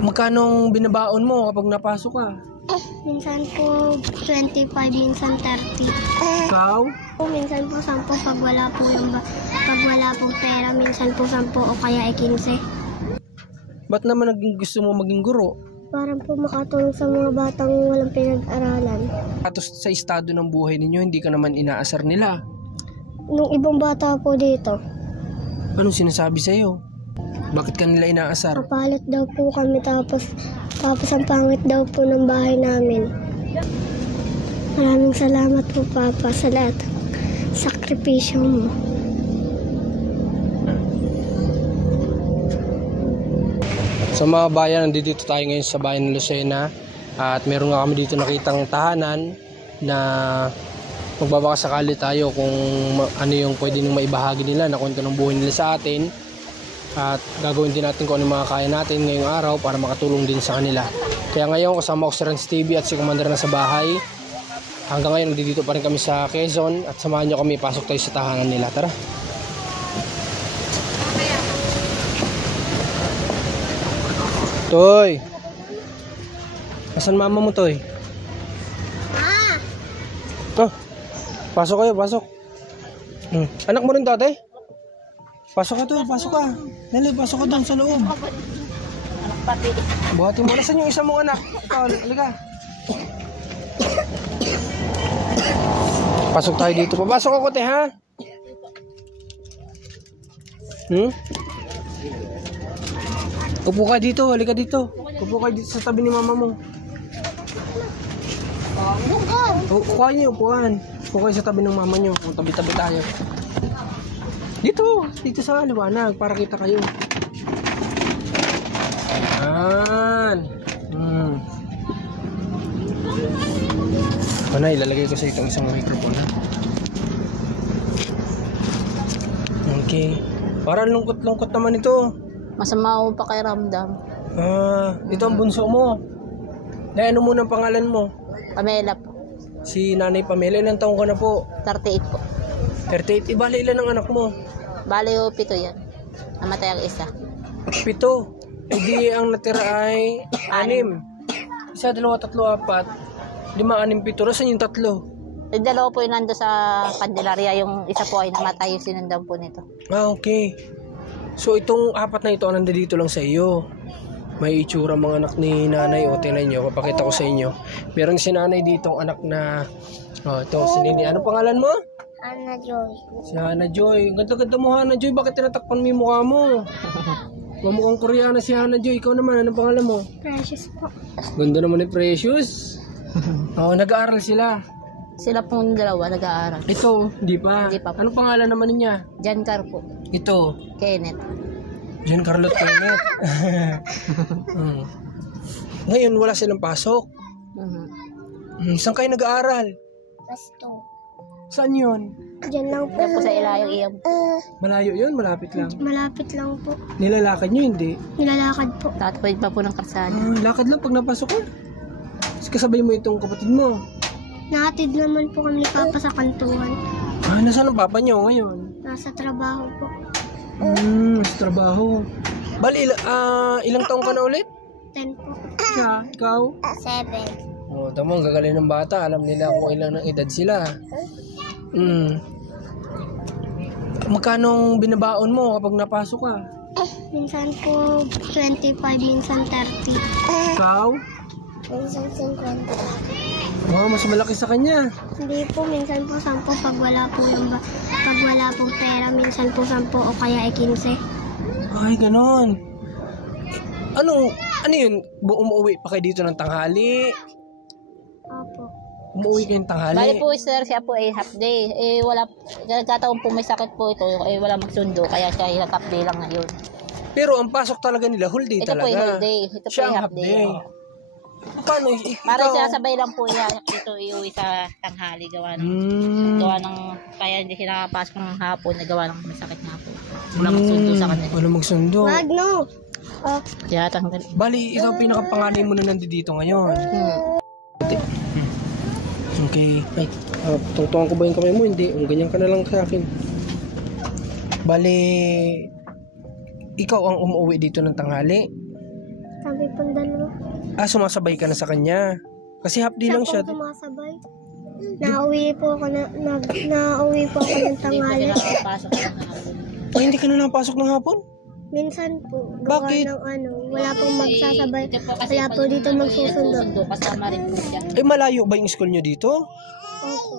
Magkano ang binabaon mo kapag napasok ka? Minsan po 25, minsan 30. Ikaw? Minsan po 10 pag wala po pag wala pong pera, minsan po 10 o kaya 15. Ba't naman gusto mo maging guro? Parang po makatulong sa mga batang walang pinag-aralan. Atos sa estado ng buhay ninyo, hindi ka naman inaasar nila. Nung ibang bata po dito, Anong sinasabi sa'yo? Bakit ka nila inaasar? kapalit daw po kami tapos ang pangit daw po ng bahay namin. Maraming salamat po Papa sa lahat ng sakripisyo mo. So mga bayan, nandito tayo ngayon sa bayan ng Lucena at meron nga kami dito nakitang tahanan na magbabaka sakali tayo kung ano yung pwede nang maibahagi nila na kwento ng buhay nila sa atin at gagawin din natin kung ano mga kaya natin ngayong araw para makatulong din sa kanila. Kaya ngayon kasama ko si Renz TV at si Commander na sa bahay. Hanggang ngayon nandito pa rin kami sa Quezon at samahan nyo kami, pasok tayo sa tahanan nila. Tara! Toy! Asan mama mo, Toy? Oh, pasok kayo, pasok. Anak mo rin dati? Pasok ka, Toy, pasok ka. Dali, pasok ka doon sa loob. Buhatin mo. Nasaan yung isa mong anak? Ikaw, halika. Pasok tayo dito. Papasok ako, te, ha? Upo ka dito, halika dito. Upo ka dito sa tabi ni mama mo. Upuan niyo, upuan. Upo kayo sa tabi ng mama niyo. Tabi-tabi tayo. Dito sa liwanag para kita kayo. Ayan. Ano, ilalagay ko sa itong isang microphone. Okay. Parang lungkot-lungkot naman ito. Masama ako pakiramdam. Ito ang bunso mo. Ano muna ang pangalan mo? Pamela po. Si Nanay Pamela. Ilang taong ka na po? 38 po. 38. Ibali ilan ang anak mo? Bale o 7 yan. Namatay ang isa. 7. Hindi ang natira ay 6. 1, 2, 3, 4, 5, 6, 7. Saan yung 3? Yung dalawa po yung nando sa Candelaria. Yung isa po ay namatay yung sinundan po nito. Okay. So itong 4 na ito nandito lang sa iyo. May itsura mga anak ni nanay. O tingnan nyo, papakita ko sa inyo. Meron si nanay ditong anak na ito si Nini. Ano pangalan mo? Hannah Joy. Si Hannah Joy. Ganda-ganda mo, Hannah Joy. Bakit tinatakpan mo yung mukha mo? Mamukhang Koreana si Hannah Joy. Ikaw naman, anong pangalan mo? Precious po. Ganda naman ni Precious. Nag-aaral sila. Sila pong dalawa nag-aaral. Ito, hindi pa. Hindi pa po. Anong pangalan naman niya? Giancar po. Ito. Kenneth. Giancarlo Kenneth. Ngayon, wala silang pasok. Saan kayo nag-aaral? Pasto. Saan yun? Diyan lang po. Diyan po sa Ilayong Iyang. Malayo yun? Malapit lang? Malapit lang po. Nilalakad nyo, hindi? Nilalakad po. Tatawid pa po ng karsada. Lakad lang pag napasok ko. Kasabay mo itong kapatid mo. Nahatid naman po kami ni Papa sa kantuan. Nasaan ang papa nyo ngayon? Nasa trabaho po. Sa trabaho. Bali, ilang taong ka na ulit? 10 po. Siya, ikaw? 7. Tama, ang gagaling ng bata. Alam nila kung ilang ng edad sila. Magkano ang binabaon mo kapag napasok ka? Minsan po 25, minsan 30. Ikaw? Minsan 50. Mas malaki sa kanya. Hindi po, minsan po 10 pag wala pong pera, minsan po 10 o kaya 15. Ay, ganon. Ano yun? Umuwi pa kayo dito ng tanghali? Opo. Umuwi kayong tanghali? Bale po sir, siya po ay half day. Wala, nagkataon po may sakit po ito. Wala magsundo, kaya siya half day lang ngayon. Pero ang pasok talaga nila, whole day Ito talaga. po ay whole day. Ito po Siya ay ang half day. Paano? Para sinasabay lang po niya ito iuwi sa tanghali gawa ng kaya hindi sila nakapasok ng hapon na gawa ng may sakit nga po. Wala magsundo sa kanila. Wala magsundo. Wag no. Kaya tanggal. Bali, ikaw pinakapanganay mo na nandito ngayon. Okay. Ay, tungtungan ko ba yung kamay mo? Hindi. Ganyan ka na lang sa akin. Bali, ikaw ang umuwi dito ng tanghali? Kami pong dalawa. Sumasabay ka na sa kanya. Kasi half day lang siya. Siya pong sumasabay. Nauwi po ako ng tanghali. Hindi po siya nakapasok ng hapon. Ay, hindi ka na napasok ng hapon? Minsan po, gawa Bakit? ng wala pong magsasabay. Ito po kasi Wala po pag dito yung magsusundo. kasama rin po siya. Malayo ba yung school nyo dito? Opo.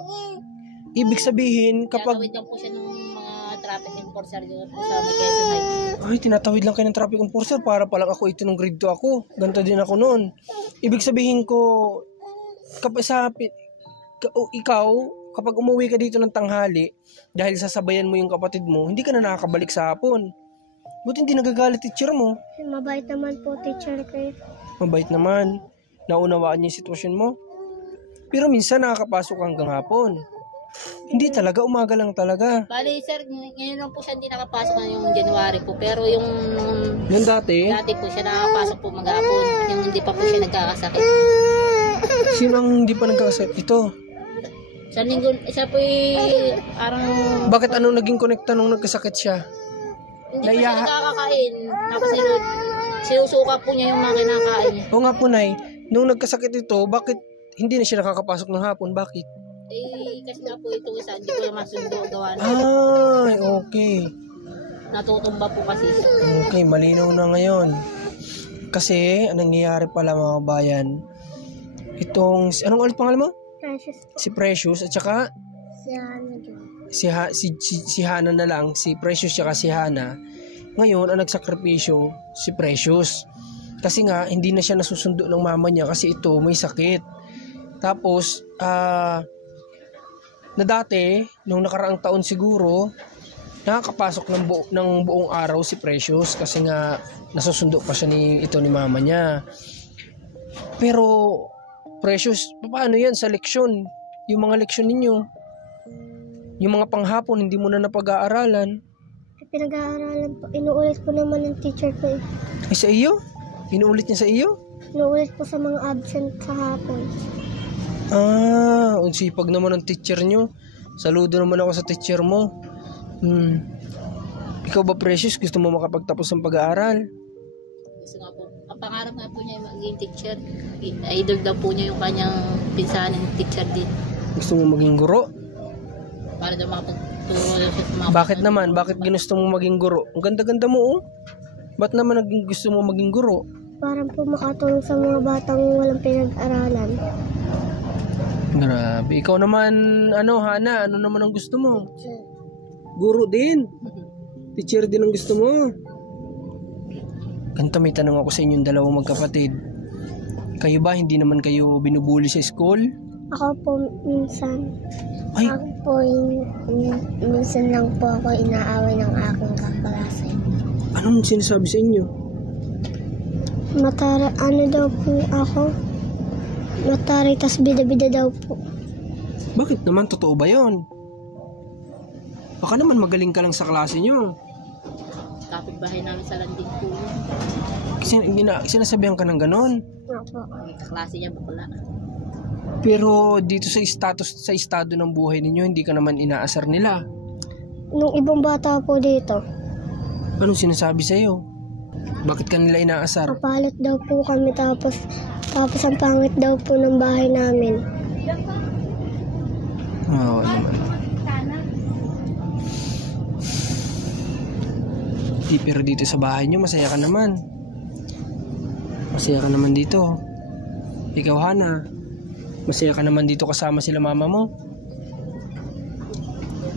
Ibig sabihin, kapag... Tatawid lang po siya ng mga traffic enforcer dito po sa may Quezon Heights. Ay, tinatawid lang kayo ng traffic enforcer para palang ako ito nung grade 2 ako. Ganto din ako noon. Ibig sabihin ko, ikaw, kapag umuwi ka dito ng tanghali, dahil sasabayan mo yung kapatid mo, hindi ka na nakakabalik sa hapon. Buti hindi nagagalit teacher mo. Mabait naman po teacher kayo. Mabait naman. Naunawaan niya yung sitwasyon mo. Pero minsan nakakapasok hanggang hapon. Hindi talaga, umaga lang talaga. Bali sir, ngayon lang po siya hindi nakapasok na yung January po. Pero yung Dati po siya nakapasok po maghapon. Yung hindi pa po siya nagkakasakit. sino ang hindi pa nagkakasakit? Ito. Sa linggo, isa po arang... Bakit anong naging konekta nung nagkasakit siya? Hindi pa siya nakakakain. Nakasilod. Sinusuka po niya yung mga kinakain niya. O nga po, Nay, nung nagkasakit ito, bakit hindi na siya nakakapasok ng hapon? Bakit? Kasi nga po itong isa, hindi ko naman sundo gawa na. Ay, okay. Natutumba po kasi siya. Okay, malinaw na ngayon. Kasi, anong nangyayari pala mga bayan, anong ulit pangalan mo? Precious. Si Precious, at saka, Siya dyan. si Hana na lang, si Precious at si Hana. Ngayon, ang nagsakripisyo, si Precious. Kasi nga, hindi na siya nasusundo ng mama niya kasi ito, may sakit. Tapos, na dati, nung nakaraang taon siguro, nakakapasok ng buong araw si Precious kasi nga nasusundo pa siya ni mama niya. Pero Precious, paano yan sa leksyon? Yung mga leksyon ninyo, yung mga panghapon hindi mo na napag-aaralan. Pinag-aaralan po. Inuulit po naman ng teacher ko. Ay, sa iyo? Inuulit niya sa iyo? Inuulit po sa mga absent sa hapon. Ang sipag naman ng teacher nyo. Saludo naman ako sa teacher mo. Ikaw ba, Precious, gusto mo makapagtapos ng pag-aaral? Gusto nga po. Ang pangarap nga po niya maging teacher. Idol daw po niya yung kanyang pinsanin teacher din. Gusto mo maging guro? Para daw makapagturo siya sa mga... Bakit naman? Bakit ginusto mo maging guro? Ang ganda-ganda mo, oh. Ba't naman gusto mo maging guro? Para po makatulong sa mga batang walang pinag-aralan. Grabe. Ikaw naman, Hana, ano naman ang gusto mo? Guro din. Teacher din ang gusto mo. Ganito, may tanong ako sa inyong dalawang magkapatid. Kayo ba, hindi naman kayo binubuli sa school? Ako po minsan. Ay, Ako po minsan lang po ako inaaway ng aking kaklase. anong sinasabi sa inyo? Daw po ako? Matari, tas bida-bida daw po. Bakit naman? Totoo ba yon? Baka naman magaling ka lang sa klase nyo. Kapitbahay namin sa landing po. Sinasabihan ka ng ganon. Opo. Kaklase niya bakla. Pero dito sa estado ng buhay ninyo, hindi ka naman inaasar nila. Nung ibang bata po dito, Anong sinasabi sa'yo? Bakit ka nila inaasar? kapalit daw po kami tapos ang pangit daw po ng bahay namin. Oo naman. Pero dito sa bahay nyo, masaya ka naman. Masaya ka naman dito. Ikaw, Hana, masaya ka naman dito kasama sila mama mo.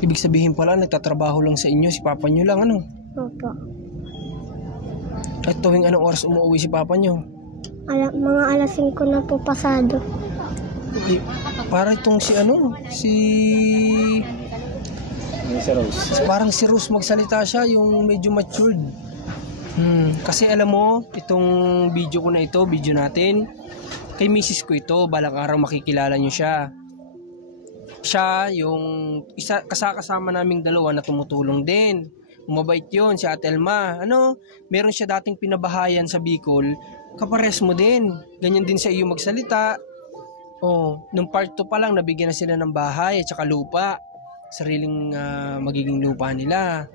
Ibig sabihin pala, nagtatrabaho lang sa inyo, si papa nyo lang, ano? Opo. At tuwing anong oras umuwi si papa nyo? Mga alas 5 na po pasado. Para itong si Rose. Parang si Rose magsalita siya, yung medyo matured. Kasi alam mo, itong video ko na ito, video natin, kay misis ko ito, balang araw makikilala nyo siya. Siya, yung kasama naming dalawa na tumutulong din. Mabait yun, si Ate Elma. Meron siya dating pinabahayan sa Bicol, kapares mo din. Ganyan din sa iyo magsalita. Nung part 2 pa lang, nabigyan na sila ng bahay at saka lupa. Sariling magiging lupa nila.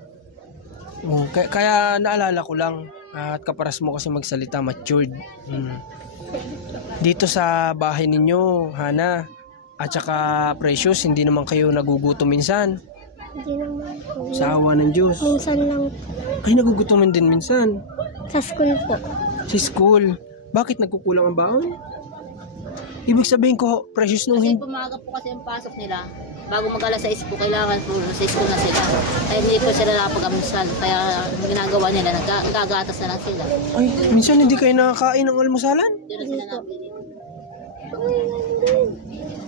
Kaya naalala ko lang, At kaparas mo kasi magsalita, matured. Dito sa bahay ninyo, Hana, at saka Precious, hindi naman kayo nagugutom minsan. Hindi naman po. Sa awa ng Diyos. Minsan lang Ay, nagugutoman din minsan. sa school po. Sa school. Bakit nagkukulang ang baon? Ibig sabihin ko, Precious, nung Kasi pumaga po kasi ang pasok nila. Bago mag-alas 6 po, kailangan po sa school na sila. Kaya hindi po sila nakapag-almusal. Kaya ang ginagawa nila, nagagatas na lang sila. Ay, minsan hindi kayo nakakain ng almusalan? Doon na sila nabili.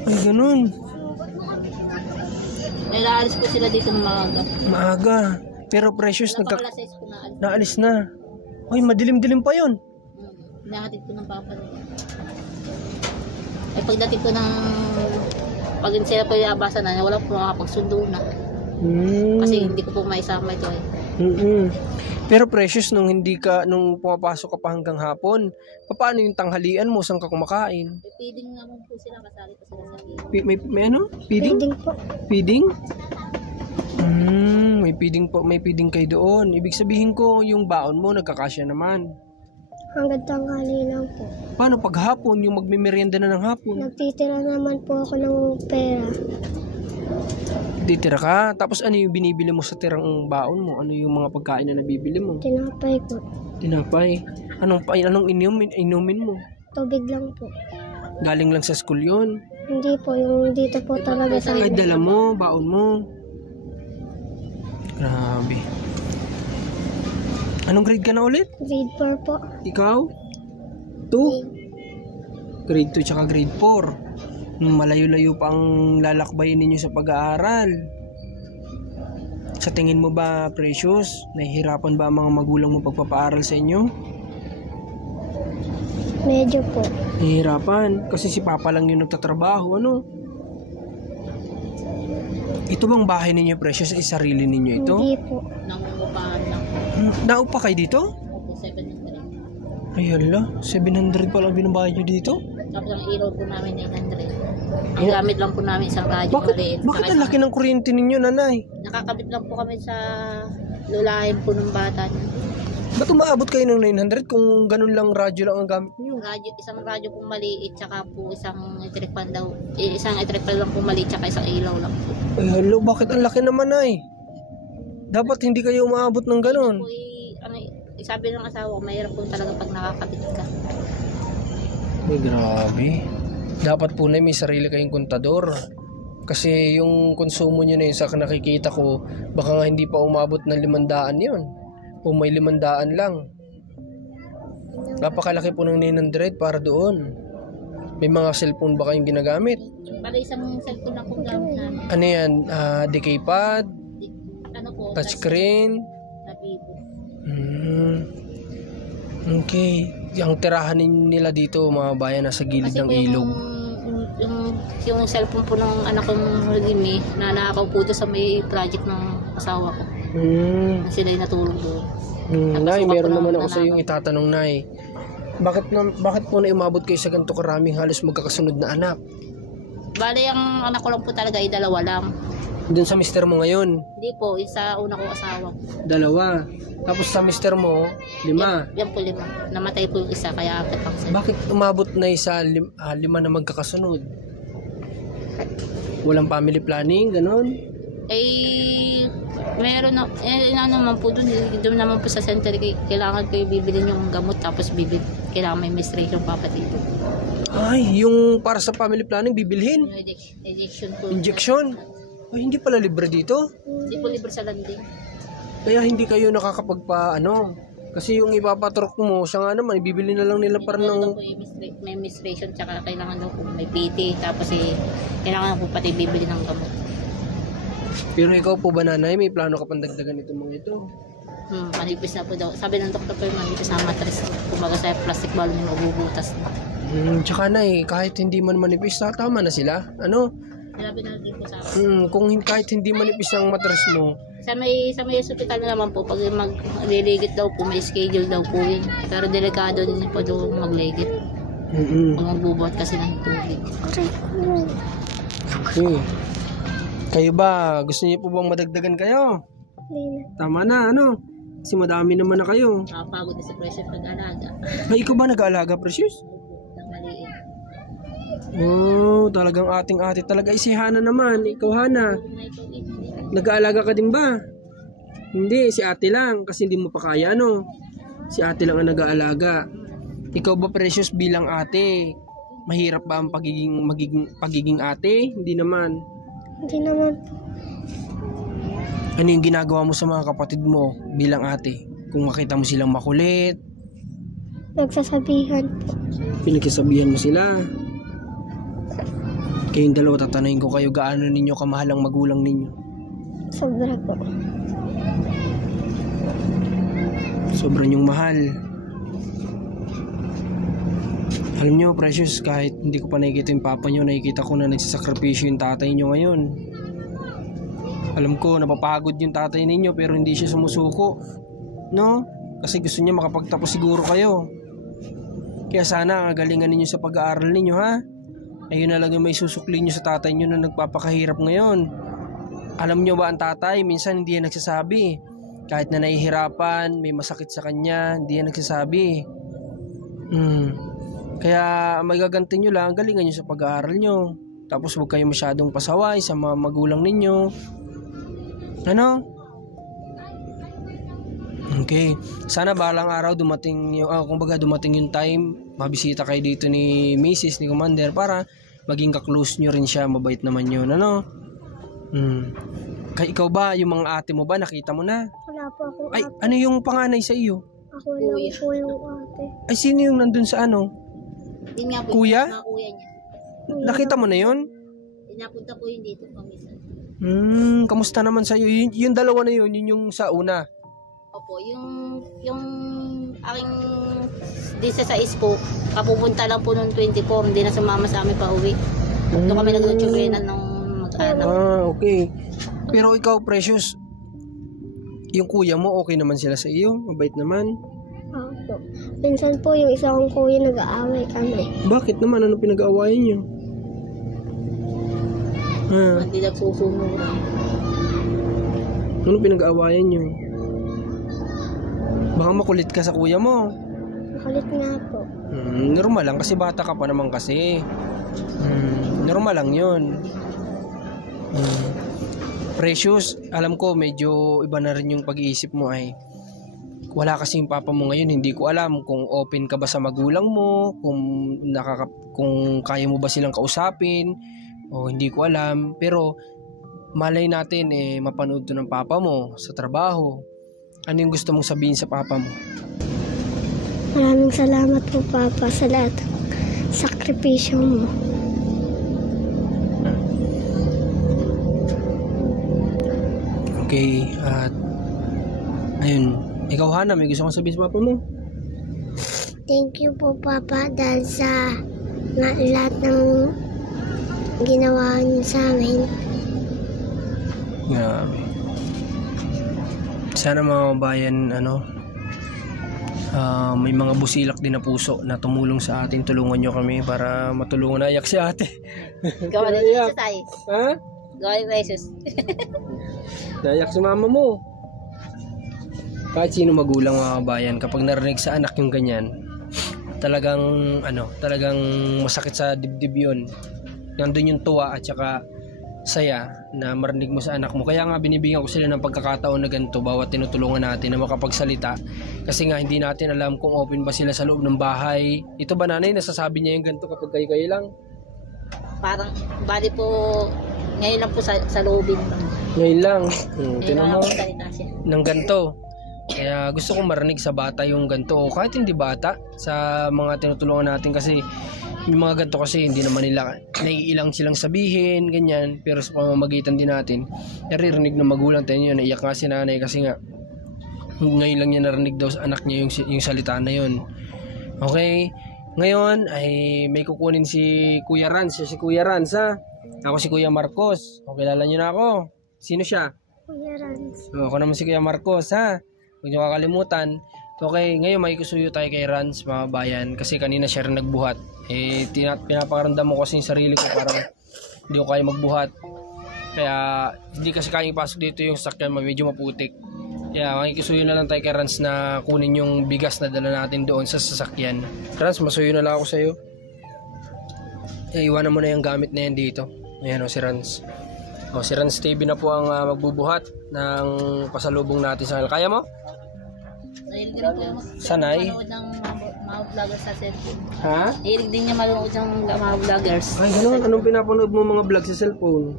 Ay, ganun. May naalis po sila dito ng maaga. Maaga. Pero Precious, Napaka-alas 6 po na alis. naalis na. Ay, madilim-dilim pa yon. Hinahatid ko ng papa nila. Ay pagdating ko ng... Pag sila po yabasan na, wala po makakapagsundo na. Kasi hindi ko po maisama ito eh. Pero Precious, nung pumapasok ka pa hanggang hapon, paano yung tanghalian mo? Saan ka kumakain? May feeding naman po sila, kasali po sila sa feeding. May ano? Feeding? Reading po. Feeding? May feeding kayo doon. Ibig sabihin ko, yung baon mo, nagkakasya naman. Hanggang tanghali lang po. Paano pag hapon, yung magmimerienda na ng hapon? Nagtitira naman po ako ng pera. Titira ka, tapos ano yung binibili mo sa tirang baon mo? Ano yung mga pagkain na nabibili mo? Tinapay ko. Tinapay. Anong inumin mo? Tubig lang po. Galing lang sa school yun. Hindi po, yung dito po talaga sa Ay, amin. dala mo, baon mo. Grabe. Anong grade ka na ulit? Grade 4 po. Ikaw? 2? Grade 2 tsaka grade 4. Nung malayo-layo pa ang lalakbayin ninyo sa pag-aaral. Sa tingin mo ba, Precious, nahihirapan ba ang mga magulang mo pagpapaaral sa inyo? Medyo po. Nahihirapan? Kasi si Papa lang yung nagtatrabaho, ano? Ito bang bahay ninyo, Precious, ay sarili ninyo ito? Hindi po. Nangungupahan lang. Naupa kayo dito? Opo, 700. Ay, hala. 700 pa lang binabayad nyo dito? Tapos ang ilaw po namin 800. Ang gamit lang po namin isang radyo maliit. Bakit Saka ang laki ng kuryente ninyo, nanay? nakakabit lang po kami sa lulahin po ng bata niya. Ba't umaabot kayo ng 900 kung ganun lang radyo lang ang gamit nyo? Isang radyo pong maliit, tsaka po isang electric daw. Isang electric fan lang po maliit, tsaka isang ilaw lang po. Ay, hello, bakit ang laki naman ay? Dapat hindi kayo umaabot ng ganun. Po, sabi ng asawa ko, mahirap po talaga pag nakakabit ka. Ay, grabe. Dapat po na may sarili kayong kontador. Kasi yung konsumo nyo na yun sa nakikita ko, baka nga hindi pa umabot ng 500 yun. O may 500 lang. Napakalaki po ng 900 para doon. May mga cellphone ba kayong ginagamit? Bali isang cellphone lang po gamit namin. Ano yan? Decay pad? Ano po? Touchscreen? Na Vivo. Okay. Ang tirahan nila dito, mga bayan, nasa gilid Kasi ng po ilog. yung cellphone po ng anak kong Rimi, na nakakaw po doon sa may project ng asawa ko. Sila yung natulog doon. Nay, Napasukan meron po naman ng ako sa iyong itatanong, Nay. Bakit po na umabot kayo sa ganito karaming halos magkakasunod na anak? Bali, ang anak ko lang po talaga ay 2 lang. Doon sa mister mo ngayon, Hindi po, isa una kong asawa. 2. Tapos sa mister mo, 5. Yan po 5. Namatay po yung isa, kaya 4 ang sila. Bakit umabot na sa 5 na magkakasunod? Walang family planning, ganun? Meron na, naman po doon naman po sa center, kailangan kayo bibili yung gamot, tapos kailangan may administration papatid. Ay, yung para sa family planning, bibilhin? Injection po. Injection? Ay, hindi pala libre dito? Hindi po libre sa landing. Kaya hindi kayo kasi yung ipapatrok mo, siya nga naman, ibibili na lang nila para Meron daw ng... po may administration, tsaka kailangan daw po may PT, tapos kailangan po pati bibili ng gamot. Pero ikaw po ba, nanay, may plano ka pang dagdagan itong mga ito? Manipis na po daw. Sabi ng doktor po yung manipis na matris. Kumbaga sa plastic ball yung mabubutas na. Tsaka na kahit hindi man manipis, tama na sila. Ano? Sinabi na din po sa akin. Kahit hindi manipis ang mattress mo. Sa may hospital naman po, pag magliligit daw po, may schedule daw po yun. Pero delikado din po doon magligit. Pag magbubuhat kasi ng tubig. Okay. Kayo ba, gusto niyo po bang madagdagan kayo? Hindi na. Tama na, ano? Kasi madami naman na kayo. Nakapagod na sa presyo pag-alaga. Ay, ikaw ba nag-aalaga, Precious? Nang maliit. Oh, talagang ating-ate talaga. Si Hana naman. Ikaw, Hana. Nag-aalaga ka din ba? Hindi, si ate lang. Kasi hindi mo pa kaya, no? Si ate lang ang nag-aalaga. Ikaw ba, Precious, bilang ate? Mahirap ba ang pagiging ate? Hindi naman. Hindi naman. Ano yung ginagawa mo sa mga kapatid mo bilang ate? Kung makita mo silang makulit, Nagsasabihan po. pinagsasabihan mo sila. Kayong dalawa, tatanayin ko kayo, gaano ninyo kamahal ang magulang ninyo? Sobra po. Sobrang yung mahal. Alam nyo, Precious, kahit hindi ko pa nakikita yung papa nyo, nakikita ko na nagsasakripisyo yung tatay nyo ngayon. Alam ko, napapagod yung tatay ninyo pero hindi siya sumusuko. No? Kasi gusto niya makapagtapos siguro kayo. Kaya sana galingan ninyo sa pag-aaral ninyo, ha? Ayun na lang yung may susukli nyo sa tatay nyo na nagpapakahirap ngayon. Alam nyo ba ang tatay, minsan hindi yan nagsasabi. Kahit na nahihirapan, may masakit sa kanya, hindi yan nagsasabi. Kaya magaganti nyo lang, galingan nyo sa pag-aaral nyo. Tapos huwag kayo masyadong pasaway sa mga magulang ninyo. Ano? Okay. Sana balang araw dumating yung, dumating yung time, mabisita kayo dito ni Mrs. ni Commander para maging ka-close nyo rin siya, mabait naman yun, ano? Kaya ikaw ba, yung mga ate mo ba, nakita mo na? Wala po akong Ay, ate. ano yung panganay sa iyo? Ako lang po yung ate. Ay, sino yung nandun sa ano? Yun nga po, Kuya? yung mga kuya niya. Nakita mo na yun? Pinapunta po yun dito pamisan. Kamusta naman sa iyo? Yung dalawa na yun yung sa una. Opo, yung aking di sa po, kapupunta lang po noong 24, hindi na sumama sa amin pa uwi. Doon kami nag-tsubenan ng mag-anak. Okay. Pero ikaw, Precious, yung kuya mo, okay naman sila sa iyo? Mabait naman? Opo. Minsan po yung isa kong kuya nag-aaway kami. Bakit naman? Ano pinag-aawayan niyo? Hindi nagsusunuran. Ano pinag-aawayan niyo? Baka makulit ka sa kuya mo. Makulit nga po. Normal lang kasi bata ka pa naman kasi. Normal lang yun. Precious, alam ko medyo iba na rin yung pag-iisip mo ay. Wala kasi yung papa mo ngayon, hindi ko alam kung open ka ba sa magulang mo, kung kaya mo ba silang kausapin, o hindi ko alam. Pero malay natin mapanood to ng papa mo sa trabaho. Ano yung gusto mong sabihin sa papa mo? Maraming salamat po, Papa, sa lahat ng sakripisyo mo. Okay, at ayun, ikaw Hana, may gusto kong sabihin sa papa mo? Thank you po, Papa, dahil sa lahat ng ginawa niyo sa amin. Grabe. Sana mga kabayan, may mga busilak din na puso na tumulong sa atin. Tulungan nyo kami para matulungan na iyak si ate. Gawa na yung exercise. Ha? Gawa yung exercise. Naiyak si mama mo. Kahit sino magulang mga kabayan, kapag narinig sa anak yung ganyan, talagang masakit sa dibdib yun. Nandun yung tuwa at saka saya na marinig mo sa anak mo. Kaya nga binibigyan ko sila ng pagkakataon na ganito bawat tinutulungan natin na makapagsalita. Kasi nga hindi natin alam kung open ba sila sa loob ng bahay. Ito ba nanay, nasasabi niya yung ganito kapag kayo lang? Parang, bali po, ngayon lang po sa loobin. Ngayon lang. Ngayon Tinan lang mo, po salita siya. ng ganito. Kaya gusto kong marinig sa bata yung ganito o kahit hindi bata sa mga tinutulungan natin kasi yung mga ganito kasi hindi naman nila naiilang silang sabihin ganyan, pero sa pamamagitan din natin naririnig ng magulang tayo yun. Naiyak nga si nanay kasi nga ngayon lang niya narinig daw sa anak niya yung salita na yun. Okay, ngayon ay may kukunin si Kuya Rans. Si Kuya Rans, ha? Ako si Kuya Marcos. O, kilala niyo na ako. Sino siya? Kuya Rans. Ako naman si Kuya Marcos, ha? Huwag niyo kakalimutan. Okay, ngayon may kusuyo tayo kay Rans, mga bayan, kasi kanina siya rin nagbuhat. Pinaparamdam mo kasi yung sarili ko, parang hindi ko kaya magbuhat. Kaya hindi kasi kayang ipasok dito yung sakyan, medyo maputik. Kaya makikisuyo na lang tayo kay Rans na kunin yung bigas na dala natin doon sa sasakyan. Rans, masuyo na lang ako sa'yo. Iwanan mo na yung gamit na yan dito. Ayan o, si Rans. O, si Rans TV na po ang magbubuhat ng pasalubong natin sa kanila. Kaya mo? Nahilig din po yung Sanay? manood ng mga vloggers sa cellphone. Ha? Nahilig din niya manood ng mga vloggers. Ay, gano'n. Anong pinapanood mo mga vlog sa cellphone?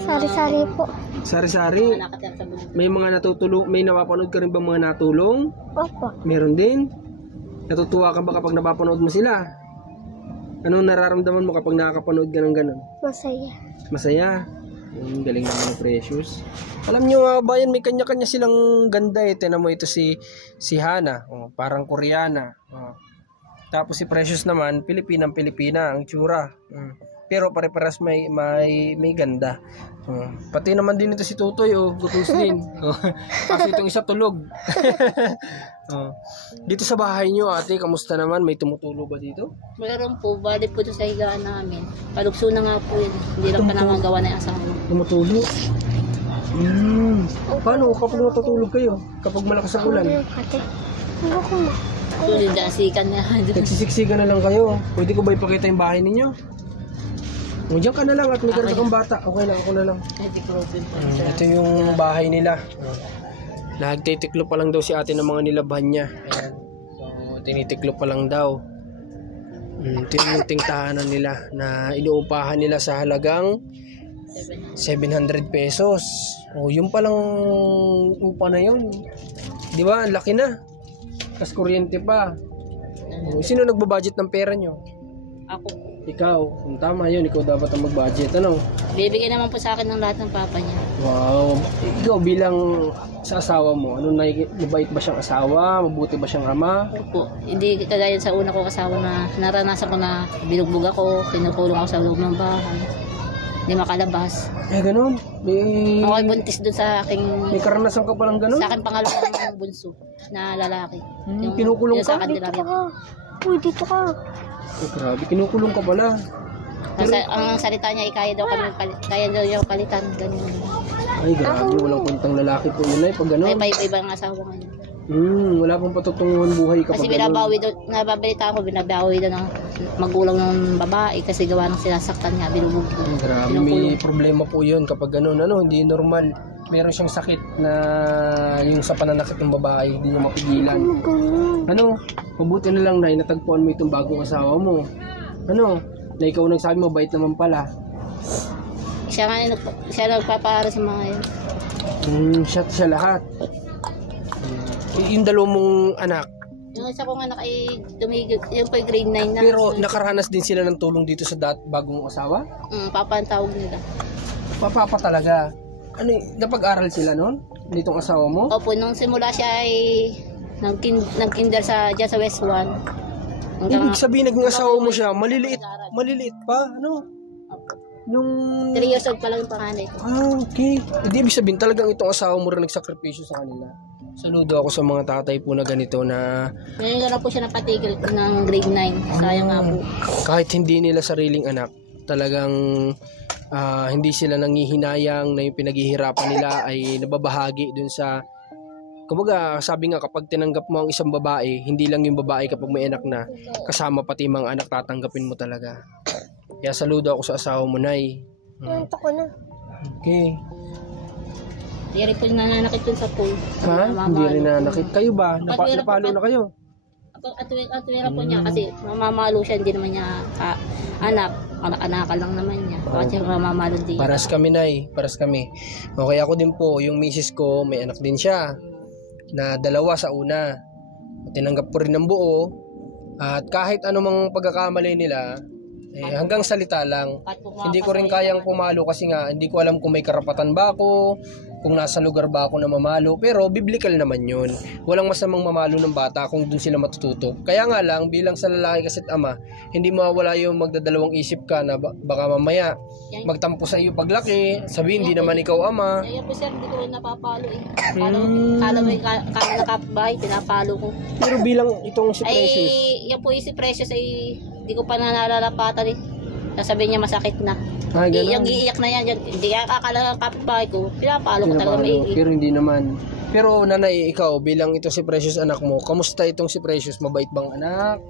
Sari-sari po. Sari-sari? Mga nakatira sa bundok. May mga natutulong, may napapanood ka rin ba mga natulong? Opo. Meron din. Natutuwa ka ba kapag napapanood mo sila? Anong nararamdaman mo kapag nakakapanood ka ng gano'n? Masaya. Masaya. Galing naman ng Precious. Alam nyo mga bayan, may kanya-kanya silang ganda eh. Tinan mo ito si Hana. Oh, parang Koreana. Oh. Tapos si Precious naman, Pilipina ang tsura. Pero pare-paras may ganda. Pati naman din ito si Tutoy, gutos din. Kasi itong isa tulog. Dito sa bahay nyo, ate, kamusta naman? May tumutulo ba dito? Meron po, bali po ito sa higaan namin. Palugso na nga po yun. Hindi lang pa naman gawa na yung asawa. Tumutulo? Paano kapag natutulog kayo? Kapag malakas ang ulan? Ate, ano ko na? Tulad dasikan niya. Nagsisiksikan na lang kayo. Pwede ko ba ipakita yung bahay ninyo? Diyan ka na lang at may karga kang bata. Okay lang, ako na lang. Ito yung bahay nila. Nagtitiklo pa lang daw si ate ng mga nilabhan niya. Ayan. So, tinitiklo pa lang daw. Ito yung tingtahanan nila na inuupahan nila sa halagang 700 pesos. Yung palang upa na yun. Di ba? Ang laki na. Kas kuryente pa. Sino nagbabudget ng pera nyo? Ako. Ikaw. Tama yun. Ikaw dapat ang mag-budget. Ano? Bibigyan naman po sa akin ng lahat ng papa niya. Wow. Ikaw bilang sa asawa mo, mabait ba siyang asawa? Mabuti ba siyang ama? Opo. Hindi kagaya sa una ko asawa na naranasan ko na binugbog ako, kinukulong ako sa loob ng bahay. Hindi makalabas. Ganun. Ako ay buntis dun sa aking... May karanasan ka palang ganun? Sa aking pangalawang bunso na lalaki. Kinukulong ka? Dito ka. Uy, dito ka. Grabe, kinukulong ka pala. Ang salita niya, kaya daw yung palitan. Ganyan. Ay, grabe. Walang puntang lalaki po yun ay pag gano'n. May ibang asawa ngayon. Wala pong patutunguhan buhay kapag kasi nababalita ako, binabawi doon ng magulang ng babae kasi gawa ng sinasaktan niya, binubog. Grabe, may problema po yun kapag gano'n. Hindi normal. Meron siyang sakit na yung sa pananakit ng babae, hindi niya mapigilan. Mabuti na lang na natagpuan mo itong bagong asawa mo. Na ikaw nagsabi mo, bait naman pala. Siya nagpapahara sa mga yun. Siya lahat. Yung dalawang mong anak. Yung isa kong anak ay tumigil, yung po grade 9 na. Pero nakaranas din sila ng tulong dito sa bagong asawa? Papa ang tawag nila. Papa talaga. Napag-aral sila noon? Ditong asawa mo? Opo, nung simula siya ay nag-kinder dyan sa West 1. Ibig sabihin naging asawa mo siya, maliliit pa, Nung... 3 years old pa lang yung panganay. Okay. Hindi ibig sabihin talagang itong asawa mo rin nagsakripisyo sa kanila. Saludo ako sa mga tatay po na ganito na... Ngayon na po siya napatigil ng grade 9. Sayang nga po. Kahit hindi nila sariling anak, talagang hindi sila nangihinayang na yung pinaghihirapan nila ay nababahagi dun sa... Kumbaga, sabi nga kapag tinanggap mo ang isang babae, hindi lang yung babae kapag may anak na, kasama pati mga anak tatanggapin mo talaga. Kaya saludo ako sa asawa mo, Nay. Nanto ko na. Okay. Hindi rin po nananakit dun sa pool. Hindi rin nananakit. Kayo ba? Napalo na kayo? Atwera po niya kasi mamamalo siya, hindi naman niya anak-anakan lang naman niya. Kasi mamamalo din. Paras kami, Nay. Paras kami. Okay, ako din po. Yung misis ko, may anak din siya. Na 2 sa una. Tinanggap ko rin ng buo. At kahit anumang pagkakamali nila, hanggang salita lang. Hindi ko rin kayang pumalo kasi nga hindi ko alam kung may karapatan ba ako, kung nasa lugar ba ako na mamalo. Pero biblical naman yun. Walang masamang mamalo ng bata kung dun sila matututo. Kaya nga lang, bilang sa lalaki kasit ama, hindi mawawala yung magdadalawang isip ka na baka mamaya magtampo sa iyo paglaki, sabihin hindi naman ikaw ama. Kaya po sir, hindi ko rin napapalo Kala mo yung nakapbahay, pinapalo ko. Pero bilang itong si Precious. Yan po yung si Precious ay hindi ko pa nalalapatan sasabihin niya masakit na. Ay, ganun. Iiyak na yan. Hindi akala ng kapitbahay ko. Pinapalo ko talaga maiiyak. Pero hindi naman. Pero nanay, ikaw bilang ito si Precious anak mo, kamusta itong si Precious? Mabait bang anak?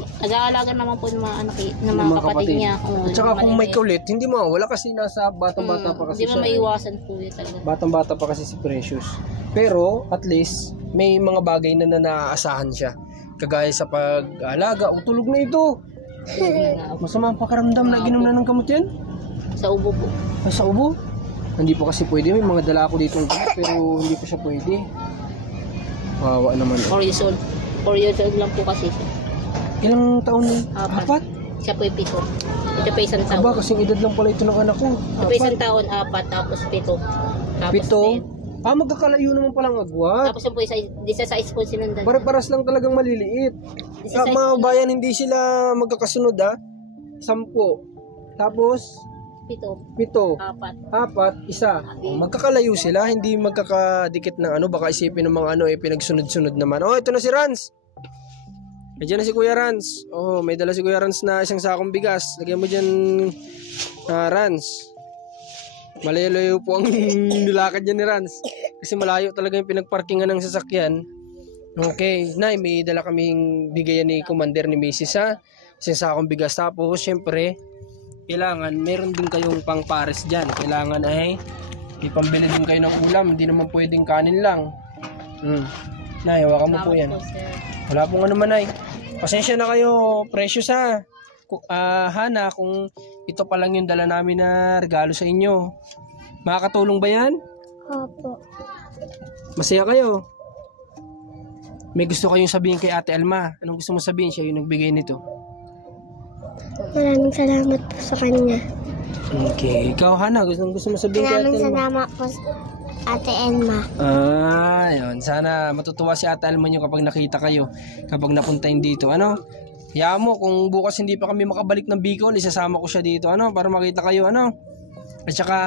Nag-aalaga naman po ng mga anak, ng mga kapatid niya. At saka kung may kulit, hindi mawala kasi nasa batang-bata pa kasi hindi siya. mo maiwasan po yun talaga. Batang-bata pa kasi si Precious. Pero at least may mga bagay na naaasahan siya. Kagaya sa pag-alaga, tulog na ito. Masama ang pakiramdam na ginom na ng gamot yan? Sa ubo po. Ay, sa ubo? Hindi po kasi pwede. May mga dala ako dito pero hindi po siya pwede. Wawa naman. 4 years old. 4 years old lang po kasi siya. Ilang taon na? 4? Siya po yung 7. Ito pa isang taon. Aba, kasing edad lang pala ito ng anak ko. Ito pa isang taon, 4, tapos 7. Tapos 7? Magkakalayo naman palang agwat. Tapos yung po isa sa school sinundan. Pare-paras lang talagang maliliit. Mga bayan hindi sila magkakasunod 10. Tapos 7. 4, 1. Magkakalayo sila, hindi magkakadikit ng baka isipin ng mga pinagsunod-sunod naman. Oh, ito na si Rans. Nandiyan na si Kuya Rans. Oh, may dala si Kuya Rans na isang sakong bigas. Lagyan mo dyan, Rans. Malayo-layo po ang nilakad niya ni Rans. Kasi malayo talaga yung pinagparkingan ng sasakyan. Okay, Nay, may dala kaming bigayan ni Commander ni Mrs. Isang sakong bigas. Tapos, syempre, kailangan meron din kayong pang pares dyan. Kailangan ay ipambili din kayo ng ulam. Hindi naman pwedeng kanin lang. Nay, hawakan mo po yan. Wala pong ano man, Nay. Pasensya na kayo, Precious Hana, kung ito pa lang yung dala namin na regalo sa inyo. Makakatulong ba yan? Opo. Masaya kayo? May gusto kayong sabihin kay Ate Alma. Anong gusto mo sabihin? Siya yung nagbigay nito. Maraming salamat po sa kanya. Okay. Ikaw, Hana, gusto mo sabihin kay Ate Maraming Alma? salamat po Ate Elma. Yun. Sana matutuwa si Ate Alma nyo kapag nakita kayo. Kapag napuntayin dito. Hayaan mo, kung bukas hindi pa kami makabalik ng Bicol, isasama ko siya dito. Para makita kayo. At saka,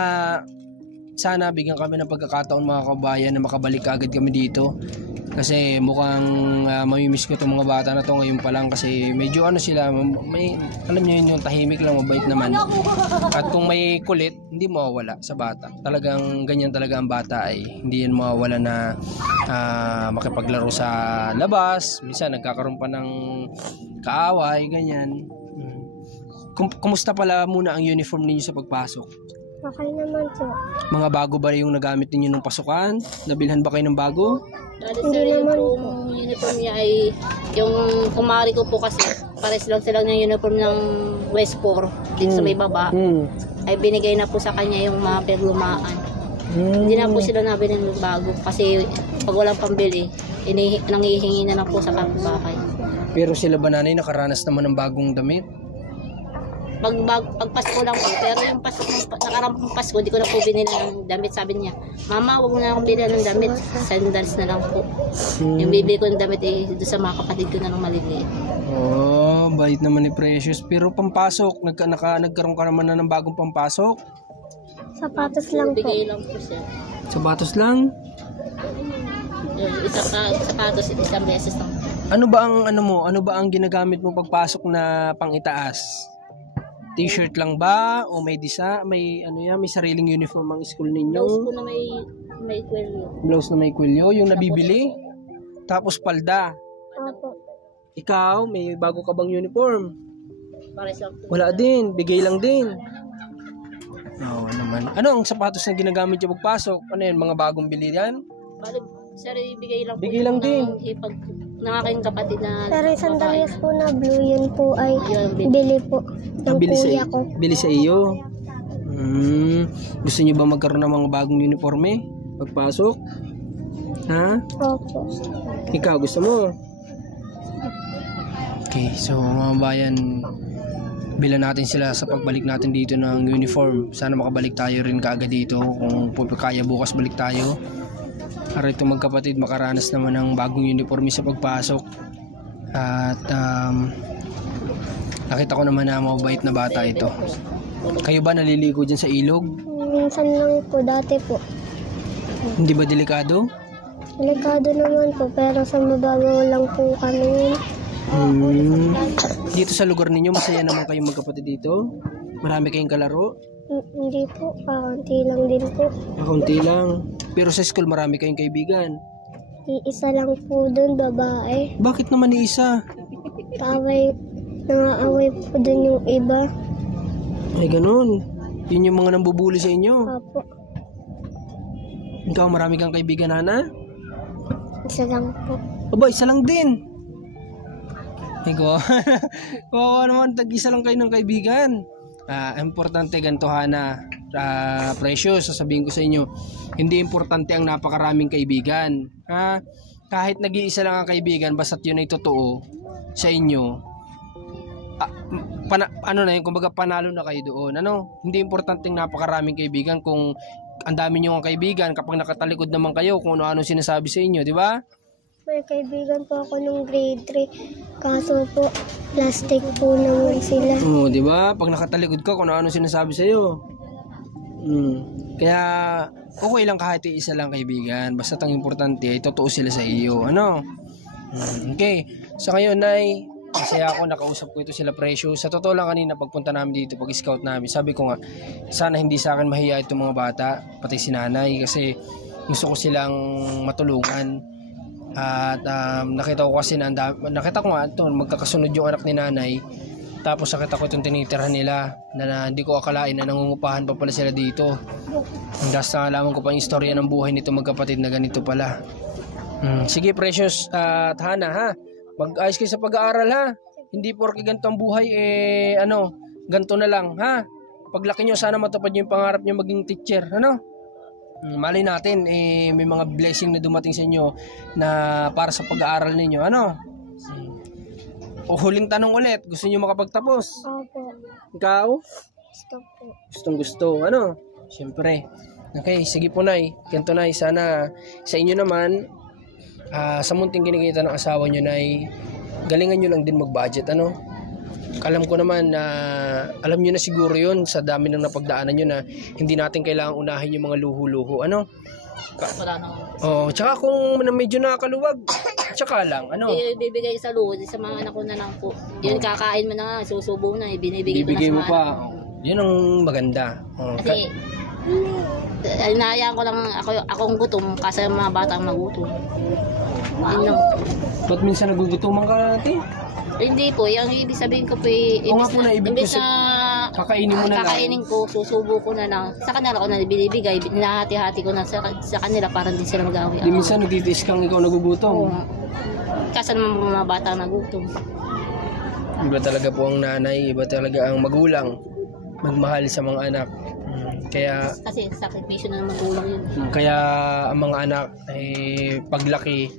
sana bigyan kami ng pagkakataon mga kabayan na makabalik agad kami dito. Kasi mukhang mamimiss ko itong mga bata na to ngayon pa lang kasi medyo sila, alam nyo yun, yung tahimik lang, mabait naman. At kung may kulit, hindi mawawala sa bata. Talagang ganyan talaga ang bata ay hindi yan mawawala na makipaglaro sa labas. Minsan nagkakaroon pa ng kaaway, ganyan. Kumusta pala muna ang uniform ninyo sa pagpasok? Okay naman po. Mga bago ba yung nagamit ninyo nung pasukan? Nabilhan ba kayo ng bago? Hindi naman po. Yung uniform niya ay, yung kumari ko po kasi, pares lang sila ng uniform ng West 4, dito sa may baba. Ay binigay na po sa kanya yung mga paglumaan. Hindi na po sila nabili ng bago kasi pag walang pambili, nangihingi na lang po sa kapitbahay. Pero sila ba nanay nakaranas naman ng bagong damit? Pag Pasko lang po, pero yung nakarampang Pasko, hindi ko na po binili ng damit. Sabi niya, Mama, huwag mo na akong bilhin ng damit, sandals na lang po. Yung bibili ko ng damit doon sa mga kapatid ko na ng maliliit. Oh, bait naman ni Precious. Pero pampasok, nagkaroon ka naman na ng bagong pampasok? Sapatos lang po. Bigay lang po siya. Sapatos lang? Sapatos, isang beses lang. Ano ba ang ginagamit mo pagpasok na pang-itaas? T-shirt lang ba o may may sariling uniform ang school ninyo? Blouse po na may kwelyo. Blouse na may kwelyo, yung nabibili. Tapos palda. Opo. Ikaw, may bago ka bang uniform? Pares lang po. Wala din, bigay lang din. Oo naman. Ano ang sapatos na ginagamit niyo pagpasok? Ano yan, mga bagong bili yan? Sir, bigay lang po. Bigay lang din. Ng aking kapatid na... Pero isang damias po na blue, yun po ay bili po ng kuya ko. Bili sa iyo. Gusto niyo ba magkaroon ng mga bagong uniforme pagpasok? Ha? Opo. Ikaw, gusto mo? Okay, so mga bayan, bilan natin sila sa pagbalik natin dito ng uniform. Sana makabalik tayo rin kaagad dito. Kung kaya bukas balik tayo. Para itong magkapatid makaranas naman ng bagong uniforme sa pagpasok. At nakita ko naman na mabait na bata ito. Kayo ba naliligo dyan sa ilog? Minsan lang po, dati po. Hindi ba delikado? Delikado naman po, pero sa mababaw lang po kami. Dito sa lugar ninyo, masaya naman kayong magkapatid dito? Marami kayong kalaro? Hindi po, kaunti lang din po. Kaunti lang. Pero sa school, marami kayong kaibigan. Iisa lang po doon, babae. Bakit naman ni isa? Nangaaway po doon yung iba. Ay, ganun. Yun yung mga nambubuli sa inyo. Opo, Ikaw, marami kang kaibigan, Hana? isa lang po. Aba, isa lang din. Ikaw, oo naman, tag-isa lang kayo ng kaibigan. Importante ganito, Hana. Precious, sasabihin ko sa inyo, hindi importante ang napakaraming kaibigan. Kahit nag-iisa lang ang kaibigan, basta't yun ay totoo sa inyo, kumbaga panalo na kayo doon. Hindi importante ang napakaraming kaibigan kung ang dami nyo ang kaibigan kapag nakatalikod naman kayo kung ano-ano sinasabi sa inyo, di ba? May kaibigan po ako nung grade 3. Kaso po, plastic po naman sila. Oo, di ba? Pag nakatalikod ka kung ano-ano sinasabi sa iyo. Kaya okay lang kahit isa lang kaibigan. Basta ang importante ay totoo sila sa iyo. Okay. Sa ngayon, Nay, masaya ako, nakausap ko ito sila Precious. Sa totoo lang, kanina pagpunta namin dito, pag-scout namin, sabi ko nga, sana hindi sa akin mahiya itong mga bata, pati si Nanay, kasi gusto ko silang matulungan. At nakita ko kasi nakita ko nga ito, magkakasunod yung anak ni Nanay. Tapos nakita ko itong tinitirhan nila na hindi ko akalain na nangungupahan pa pala sila dito. Hanggang sa nalaman ko pa yung istorya ng buhay nito magkapatid na ganito pala. Sige Precious at Hana, ha? Mag-ayos kayo sa pag-aaral, ha? Hindi porke ganito ang buhay, ganito na lang, ha? Paglaki nyo, sana matupad nyo yung pangarap nyo maging teacher, malay natin, may mga blessing na dumating sa inyo na para sa pag-aaral ninyo, O huling tanong ulit, gusto nyo makapagtapos? Opo, Ikaw? gusto po. Gustong gusto, Siyempre. Okay, sige po, Nay. Ganito, Nay, sana sa inyo naman, sa munting kinikita ng asawa nyo, Nay, galingan nyo lang din mag-budget, Alam ko naman na alam nyo na siguro yun sa dami ng napagdaanan nyo na hindi natin kailangang unahin yung mga luho-luho. Wala na. Tsaka kung medyo nakakaluwag, tsaka lang, Ibibigay sa luho, sa mga anak ko na lang po. Yun, kakain mo na nga, susubo na, binibigay mo ko na sa mga pa. anak ko. Yun ang maganda. Kasi, inayaan ko lang akong gutom kasi mga bata ang magutom. Yun lang. Ba't minsan nagugutuman ka natin? Hindi po, yung ibig sabihin ko po, ibig na kakainin mo na lang. Kakainin ko, susubo ko na lang. Sa kanila ko na binibigay, hinahati-hati ko na sa kanila para din sila mag-awi. Di minsan nagtitiis kang ikaw nagugutom. Kasi naman mga bata nagutom. Iba talaga po ang nanay, iba talaga ang magulang magmahal sa mga anak. Kasi sakripisyo na ng magulang yun. Kaya ang mga anak paglaki,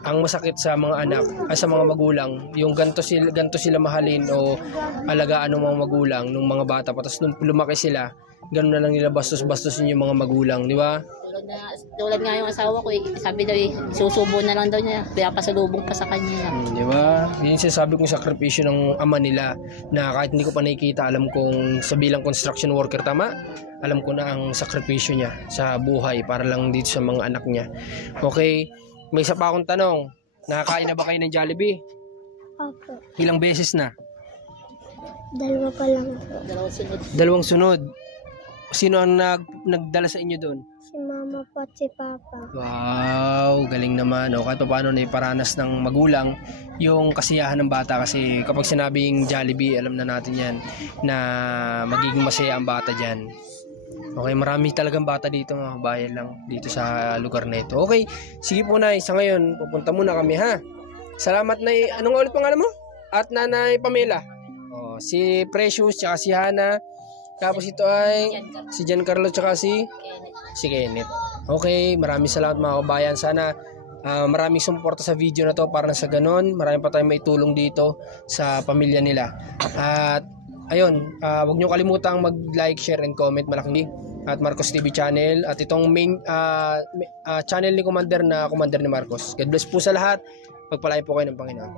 ang masakit sa mga anak sa mga magulang, yung ganto sila mahalin o alagaan ng mga magulang nung mga bata pa, tapos nung lumaki sila, gano'n na lang nila bastos-bastosin yung mga magulang, di ba? Tulad nga yung asawa ko, sabi daw susubo na lang daw niya, kaya pasalubong pa sa kanya. Di ba? Yun sinasabi kong sakripisyo ng ama nila na kahit hindi ko pa nakikita, alam kong sa bilang construction worker, tama? Alam ko na ang sakripisyo niya sa buhay para lang dito sa mga anak niya. Okay, may isa pa akong tanong. Nakakain na ba kayo ng Jollibee? Opo, Ilang beses na? 2 pa lang po. 2 sunod. 2 sunod. Sino ang nagdala sa inyo doon? Si mama po at si papa. Wow, galing naman. O kahit paano na iparanas ng magulang yung kasiyahan ng bata, kasi kapag sinabing Jollibee, alam na natin yan na magiging masaya ang bata dyan. Okay, marami talagang bata dito, mga bayan lang dito sa lugar na ito. Okay, sige po, Nay, sa ngayon pupunta muna kami, ha. Salamat, Nay. Anong ulit pangalan mo? At Nanay Pamela. Si Precious tsaka si Hana. Tapos ito ay si Giancarlo tsaka si Kenneth. Okay, maraming salamat mga kabayan. Sana maraming suporta sa video na to para na sa ganon marami pa tayong maitulong dito sa pamilya nila. At ayun, huwag nyo kalimutang mag-like, share, and comment. Malaking at Marcos TV channel. At itong main channel ni Commander na Commander ni Marcos. God bless po sa lahat. Pagpalain po kayo ng Panginoon.